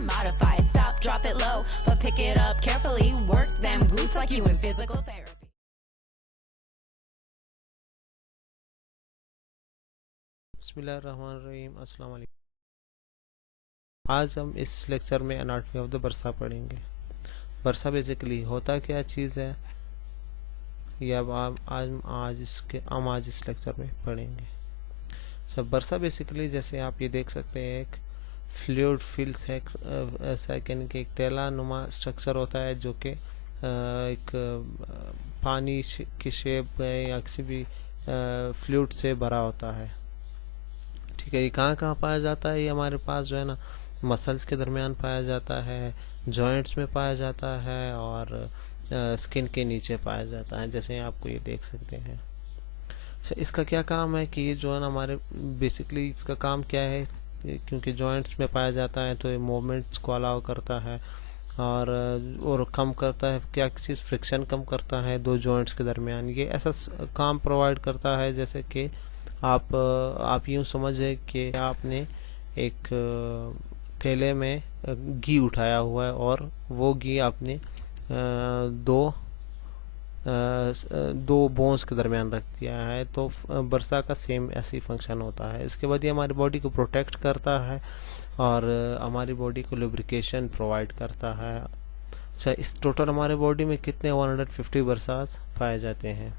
and modify. Stop, drop it low, but pick it up carefully. Work them glutes like you in physical therapy. बिस्मिल्लाहिर्रहमानिर्रहीम, अस्सलाम वालेकुम। आज हम इस lecture में एनाटॉमी ऑफ द बरसा पढ़ेंगे। बरसा बेसिकली होता क्या चीज़ है, ये अब आज इस लेक्चर में पढ़ेंगे। सब बरसा बेसिकली जैसे आप ये देख सकते हैं, एक फ्लूइड फिल सेकंड के एक तेला नुमा स्ट्रक्चर होता है जो कि एक पानी की शेप में या किसी भी फ्लूइड से भरा होता है। ठीक है, ये कहाँ पाया जाता है? ये हमारे पास जो है ना मसल्स के दरमियान पाया जाता है, जॉइंट्स में पाया जाता है और स्किन के नीचे पाया जाता है, जैसे आपको ये देख सकते हैं। अच्छा, इसका क्या काम है कि ये जो है ना हमारे बेसिकली इसका काम क्या है, क्योंकि जॉइंट्स में पाया जाता है तो ये मूवमेंट्स को अलाउ करता है और कम करता है क्या चीज़, फ्रिक्शन कम करता है दो जॉइंट्स के दरमियान। ये ऐसा काम प्रोवाइड करता है जैसे कि आप यूँ समझें कि आपने एक थैले में घी उठाया हुआ है और वो घी आपने दो बोन्स के दरमियान रख दिया है, तो बरसा का सेम ऐसे ही फंक्शन होता है। इसके बाद ये हमारी बॉडी को प्रोटेक्ट करता है और हमारी बॉडी को लुब्रिकेशन प्रोवाइड करता है। अच्छा, इस टोटल हमारे बॉडी में कितने 150 बरसात पाए जाते हैं।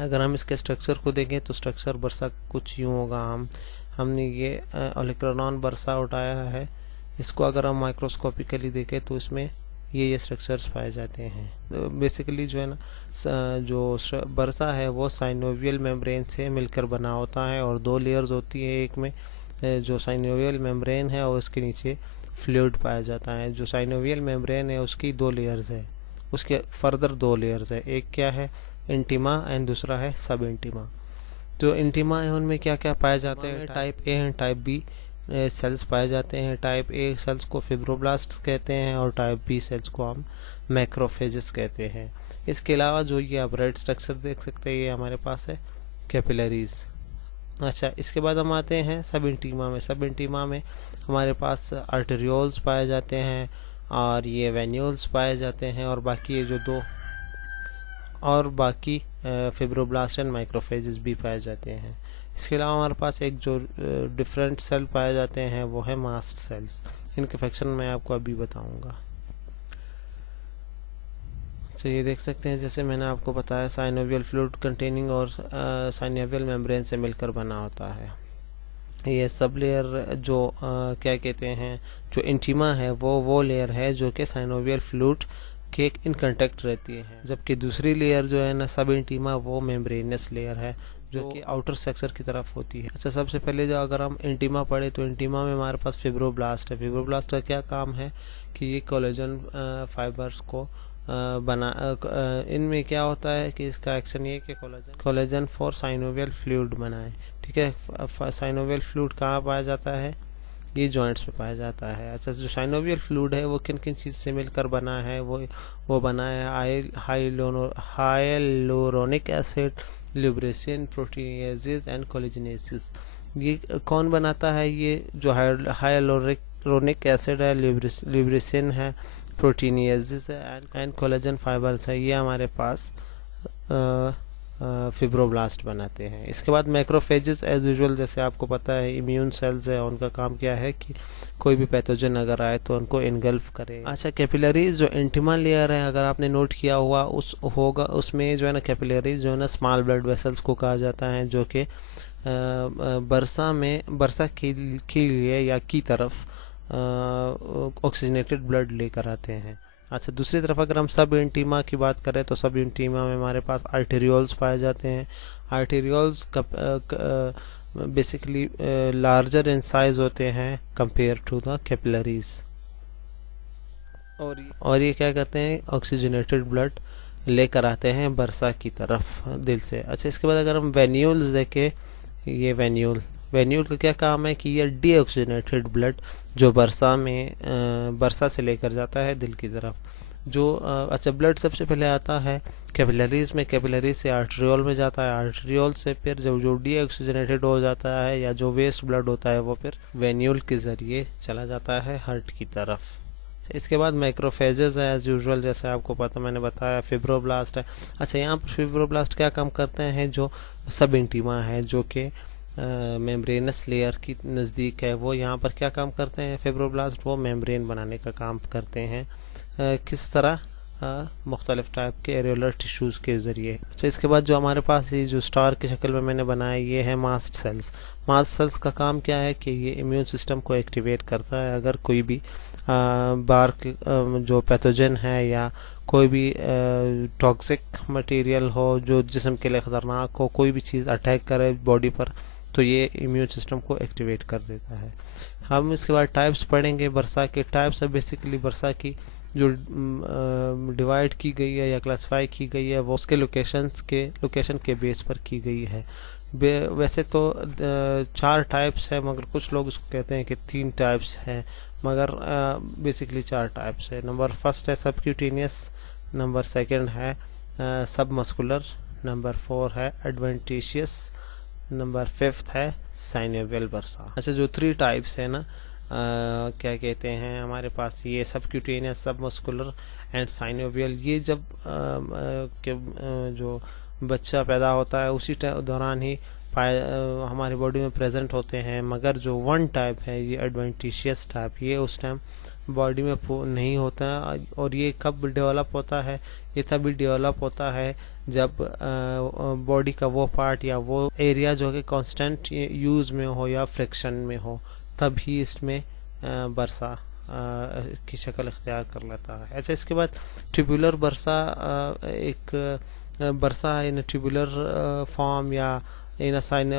अगर हम इसके स्ट्रक्चर को देखें तो स्ट्रक्चर बरसा कुछ यूँ होगा। हमने ये ओलिक्रानॉन बरसा उठाया है, इसको अगर हम माइक्रोस्कोपिकली देखें तो इसमें ये स्ट्रक्चर्स पाए जाते हैं। तो बेसिकली जो है ना जो बरसा है वो साइनोवियल मेम्ब्रेन से मिलकर बना होता है और दो लेयर्स होती है। एक में जो साइनोवियल मेम्ब्रेन है और उसके नीचे फ्लूइड पाया जाता है। जो साइनोवियल मेम्ब्रेन है उसकी दो लेयर्स है, उसके फर्दर दो लेयर्स है, एक क्या है इंटीमा एंड दूसरा है सब इंटीमा। जो इंटीमा है उनमें क्या क्या पाए जाते हैं, type A and type B cells पाए जाते हैं। टाइप ए सेल्स को फिब्रोब्लास्ट कहते हैं और टाइप बी सेल्स को हम मैक्रोफेजेस कहते हैं। इसके अलावा जो ये आप रेड स्ट्रक्चर देख सकते हैं ये हमारे पास है कैपिलरीज। अच्छा, इसके बाद हम आते हैं सब इंटीमा में। सब इंटीमा में हमारे पास आर्टेरियोल्स पाए जाते हैं और ये वेन्यूल्स पाए जाते हैं और बाकी ये जो दो और बाकी फिब्रोब्लास्ट एंड माइक्रोफेजेस भी पाए जाते हैं। इसके अलावा हमारे पास एक जो डिफरेंट सेल पाए जाते हैं वो है मास्ट सेल्स। इनके फंक्शन मैं आपको अभी बताऊंगा। तो ये देख सकते हैं जैसे मैंने आपको बताया साइनोवियल फ्लूइड कंटेनिंग और साइनोवियल मेम्ब्रेन से मिलकर बना होता है। ये सब लेयर जो क्या कहते हैं, जो इंटीमा है वो लेयर है जो कि साइनोवियल फ्लूइड के इन कांटेक्ट रहती है, जबकि दूसरी लेयर जो है ना सब इंटीमा वो मेम्ब्रेनस लेयर है जो कि आउटर स्ट्रक्चर की तरफ होती है। अच्छा, सबसे पहले जो अगर हम इंटीमा पढ़े तो इंटीमा में हमारे पास फिब्रोब्लास्ट है। फिब्रोब्लास्ट का क्या काम है कि ये कोलेजन फाइबर्स को इनमें क्या होता है कि इसका एक्शन ये कि कोलेजन फॉर साइनोवियल फ्लूइड बनाए। ठीक है, साइनोवियल फ्लूइड कहाँ पाया जाता है? ये जॉइंट्स में पाया जाता है। अच्छा, जो साइनोवियल फ्लूइड है वो किन किन चीज़ से मिलकर बना है? वो बना है हाइलोरोनिक एसिड, ल्यूब्रेसिन, प्रोटीनेजेस एंड कोलेजिनेसिस। ये कौन बनाता है? ये जो हाइलोरोनिक एसिड है, ल्यूब्रेसिन है, प्रोटीनेजेस है एंड कोलेजन फाइबर्स है, ये हमारे पास फिब्रोब्लास्ट बनाते हैं। इसके बाद मैक्रोफेजेस एज यूजुअल जैसे आपको पता है इम्यून सेल्स है, उनका काम क्या है कि कोई भी पैथोजन अगर आए तो उनको इनगल्फ करे। अच्छा, कैपिलरीज जो इंटीमा लेयर है अगर आपने नोट किया हुआ उसमें जो है ना कैपिलरीज जो है ना स्मॉल ब्लड वेसल्स को कहा जाता है, जो कि बरसा के लिए या की तरफ ऑक्सीजनेटेड ब्लड लेकर आते हैं। अच्छा, दूसरी तरफ अगर हम सब इंटीमा की बात करें तो सब इंटीमा में हमारे पास आर्टेरियोल्स पाए जाते हैं। Arterioles basically larger in size होते हैं कंपेयर टू द कैपिलरीज और ये क्या करते हैं, ऑक्सीजनेटेड ब्लड लेकर आते हैं बरसा की तरफ दिल से। अच्छा, इसके बाद अगर हम वेन्यूल्स देखें, ये वेन्यूल का क्या काम है कि ये डीऑक्सीजनेटेड ब्लड जो बरसा से लेकर जाता है दिल की तरफ। जो अच्छा ब्लड सबसे पहले आता है कैपिलरीज में, कैपिलरीज से आर्टरियोल में जाता है, आर्टरियोल से फिर जब जो डीऑक्सीजनेटेड हो जाता है या जो वेस्ट ब्लड होता है वो फिर वेन्यूल के ज़रिए चला जाता है हार्ट की तरफ। इसके बाद माइक्रोफेजेस है एज यूजुअल, जैसे आपको पता मैंने बताया फिब्रोब्लास्ट है। अच्छा यहाँ पर फिब्रोब्लास्ट क्या काम करते हैं, जो सब इंटीमा है जो कि मेम्ब्रेनस लेयर की नज़दीक है, वो यहाँ पर क्या काम करते हैं फिब्रोब्लास्ट, वो मेम्ब्रेन बनाने का काम करते हैं। किस तरह, मुख्तलिफ टाइप के एरियोलर टिश्यूज़ के ज़रिए। अच्छा इसके बाद जो हमारे पास ये जो स्टार की शक्ल में मैंने बनाया ये है मास्ट सेल्स। मास्ट सेल्स का काम क्या है कि ये इम्यून सिस्टम को एक्टिवेट करता है। अगर कोई भी बार जो पैथोजन है या कोई भी टॉक्सिक मटेरियल हो जो जिस्म के लिए ख़तरनाक हो, कोई भी चीज़ अटैक करे बॉडी पर, तो ये इम्यून सिस्टम को एक्टिवेट कर देता है। हम इसके बाद टाइप्स पढ़ेंगे बरसा के। टाइप्स है बेसिकली बरसा की जो डिवाइड की गई है या क्लासिफाई की गई है वो उसके लोकेशन के बेस पर की गई है। वैसे तो 4 टाइप्स है, मगर कुछ लोग उसको कहते हैं कि 3 टाइप्स हैं, मगर बेसिकली 4 टाइप्स है। नंबर फर्स्ट है सबक्यूटेनियस, नंबर सेकंड है सब मस्कुलर, नंबर 4 है एडवेंटिशियस, नंबर 5th है साइनोवियल बरसा। अच्छा जो 3 टाइप्स है ना, क्या कहते हैं हमारे पास ये सबक्यूटेनियस, सब मस्कुलर एंड साइनोवियल, ये जब जो बच्चा पैदा होता है उसी दौरान ही हमारी बॉडी में प्रेजेंट होते हैं। मगर जो 1 टाइप है ये एडवेंटिशियस टाइप, ये उस टाइम बॉडी में नहीं होता है। और ये कब डेवलप होता है, ये तभी डेवलप होता है जब बॉडी का वो पार्ट या वो एरिया जो कि कांस्टेंट यूज़ में हो या फ्रिक्शन में हो, तभी इसमें बरसा की शक्ल इख्तियार कर लेता है। अच्छा इसके बाद ट्यूबुलर बरसा, एक बरसा इन ट्यूबुलर फॉर्म या इन साइन,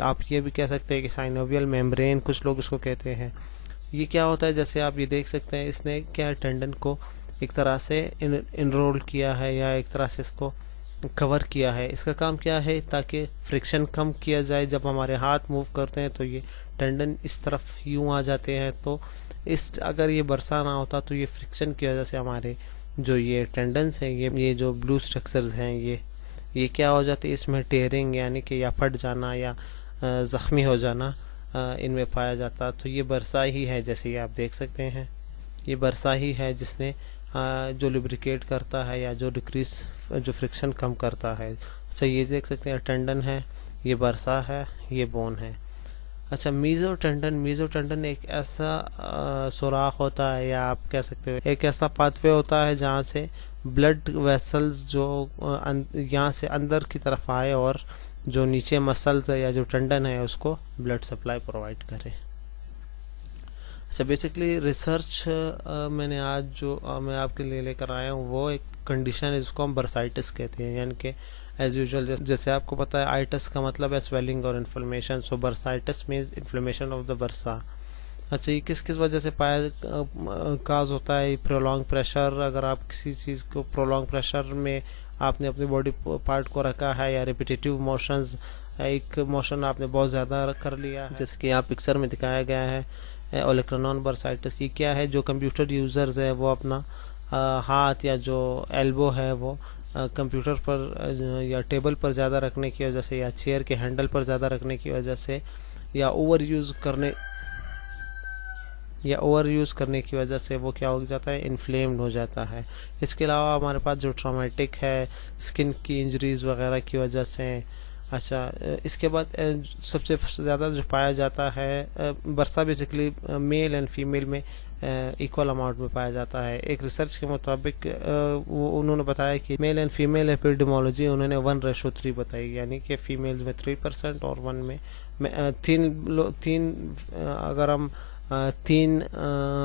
आप ये भी कह सकते हैं कि साइनोवियल मेम्ब्रेन कुछ लोग इसको कहते हैं। ये क्या होता है, जैसे आप ये देख सकते हैं इसने क्या टेंडन को एक तरह से इनरोल किया है या एक तरह से इसको कवर किया है। इसका काम क्या है, ताकि फ्रिक्शन कम किया जाए। जब हमारे हाथ मूव करते हैं तो ये टेंडन इस तरफ यूं आ जाते हैं, तो अगर ये बरसा ना होता तो ये फ्रिक्शन की वजह से हमारे जो ये टेंडन्स हैं, ये जो ब्लू स्ट्रक्चर्स हैं, ये क्या हो जाते हैं, इसमें टेयरिंग यानी कि या फट जाना या ज़ख्मी हो जाना इनमें पाया जाता। तो ये बरसा ही है, जैसे ये आप देख सकते हैं, ये बरसा ही है जिसने जो लुब्रिकेट करता है या जो डिक्रीज जो फ्रिक्शन कम करता है। अच्छा ये देख सकते हैं टेंडन है, ये बरसा है, ये बोन है। अच्छा मीजोटेंडन एक ऐसा सुराख होता है या आप कह सकते हो एक ऐसा पाथवे होता है जहाँ से ब्लड वेसल्स जो यहाँ से अंदर की तरफ आए और जो नीचे मसल्स है या जो टेंडन है उसको ब्लड सप्लाई प्रोवाइड करे। अच्छा बेसिकली रिसर्च मैंने आज जो मैं आपके लिए लेकर आया हूँ वो एक कंडीशन है जिसको हम बर्साइटिस कहते हैं, यानी कि एज यूजुअल जैसे आपको पता है आइटस का मतलब है स्वेलिंग और inflammation, so bursitis means inflammation of the बरसा। अच्छा ये किस किस वजह से काज होता है, प्रोलॉन्ग प्रेशर, अगर आप किसी चीज़ को प्रोलॉन्ग प्रेशर में आपने अपनी बॉडी पार्ट को रखा है या रिपीटेटिव मोशंस, एक मोशन आपने बहुत ज़्यादा कर लिया है, जैसे कि यहाँ पिक्चर में दिखाया गया है ओलेक्रानॉन बर्साइटिस। ये क्या है, जो कंप्यूटर यूज़र्स है वो अपना हाथ या जो एल्बो है वो कंप्यूटर पर या टेबल पर ज़्यादा रखने की वजह से या चेयर के हैंडल पर ज़्यादा रखने की वजह से या ओवर यूज़ करने की वजह से वो क्या हो जाता है, इन्फ्लेम्ड हो जाता है। इसके अलावा हमारे पास जो ट्रॉमेटिक है स्किन की इंजरीज़ वगैरह की वजह से। अच्छा इसके बाद सबसे ज़्यादा जो पाया जाता है बरसा बेसिकली मेल एंड फीमेल में इक्वल अमाउंट में पाया जाता है। एक रिसर्च के मुताबिक उन्होंने बताया कि मेल एंड फीमेल एपिडेमोलॉजी उन्होंने 1:3 बताई, यानी कि फीमेल्स में 3% और 1 में तीन अगर हम 3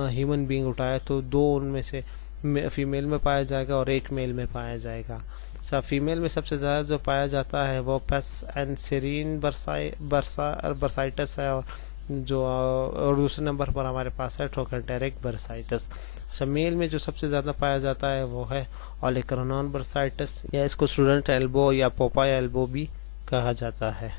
ह्यूमन बीइंग उठाए तो 2 उनमें से फीमेल में पाया जाएगा और 1 मेल में पाया जाएगा। अच्छा फीमेल में सबसे ज़्यादा जो पाया जाता है वो पेस एंड सेरीन बर्साइटिस है, और दूसरे नंबर पर हमारे पास है ट्रोकेंटेरिक बर्साइटिस। अच्छा मेल में जो सबसे ज़्यादा पाया जाता है वो है ओलेक्रानॉन बर्साइटिस, या इसको स्टूडेंट एल्बो या पोपाई एल्बो भी कहा जाता है।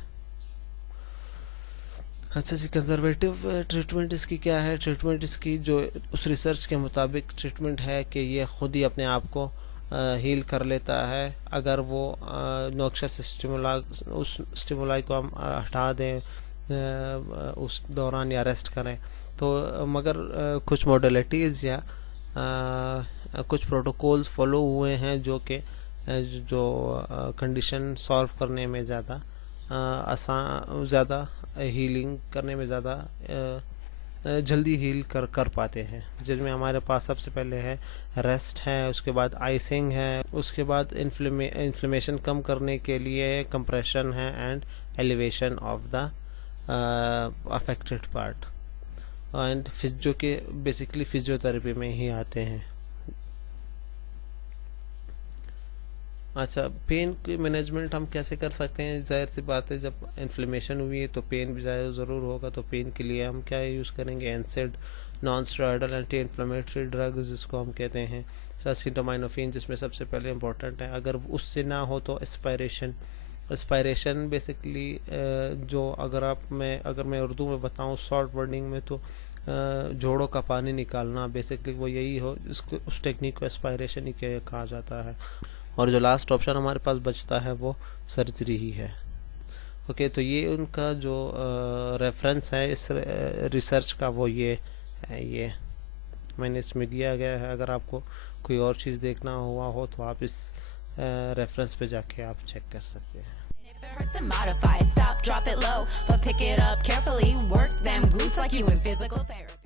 अच्छा जी, कंजर्वेटिव ट्रीटमेंट इसकी क्या है? ट्रीटमेंट इसकी जो उस रिसर्च के मुताबिक ट्रीटमेंट है कि ये खुद ही अपने आप को हील कर लेता है अगर वो नॉक्शस स्टिमुला उस स्टिमुलाई को हम हटा दें उस दौरान या रेस्ट करें तो मगर कुछ मॉडलिटीज़ या कुछ प्रोटोकॉल्स फॉलो हुए हैं जो कि जो कंडीशन सॉल्व करने में ज़्यादा आसान ज़्यादा हीलिंग करने में ज़्यादा जल्दी हील कर पाते हैं, जिसमें हमारे पास सबसे पहले है रेस्ट है, उसके बाद आइसिंग है, उसके बाद इन्फ्लेमेशन कम करने के लिए कंप्रेशन है and elevation of the affected part and जो कि बेसिकली फिजियोथेरेपी में ही आते हैं। अच्छा, पेन की मैनेजमेंट हम कैसे कर सकते हैं? जाहिर सी बात है, जब इन्फ्लेमेशन हुई है तो पेन भी ज़रूर होगा, तो पेन के लिए हम क्या यूज़ करेंगे? एनसेड, non steroidal anti inflammatory drugs जिसको हम कहते हैं, एसिटामिनोफेन जिसमें सबसे पहले इम्पोर्टेंट है। अगर उससे ना हो तो एस्पायरेशन बेसिकली जो अगर मैं उर्दू में बताऊँ शॉर्ट वर्डिंग में तो जोड़ों का पानी निकालना, बेसिकली वो यही हो, इसको उस टेक्निक को एस्पायरेशन ही कहा जाता है। और जो लास्ट ऑप्शन हमारे पास बचता है वो सर्जरी ही है। ओके, तो ये उनका जो रेफरेंस है इस रिसर्च का वो ये है, ये मैंने इसमें दिया गया है। अगर आपको कोई और चीज़ देखना हुआ हो तो आप इस रेफरेंस पे जाके आप चेक कर सकते हैं। If it hurts to modify, stop, drop it low, but pick it up carefully. Work them glutes like you in physical therapy.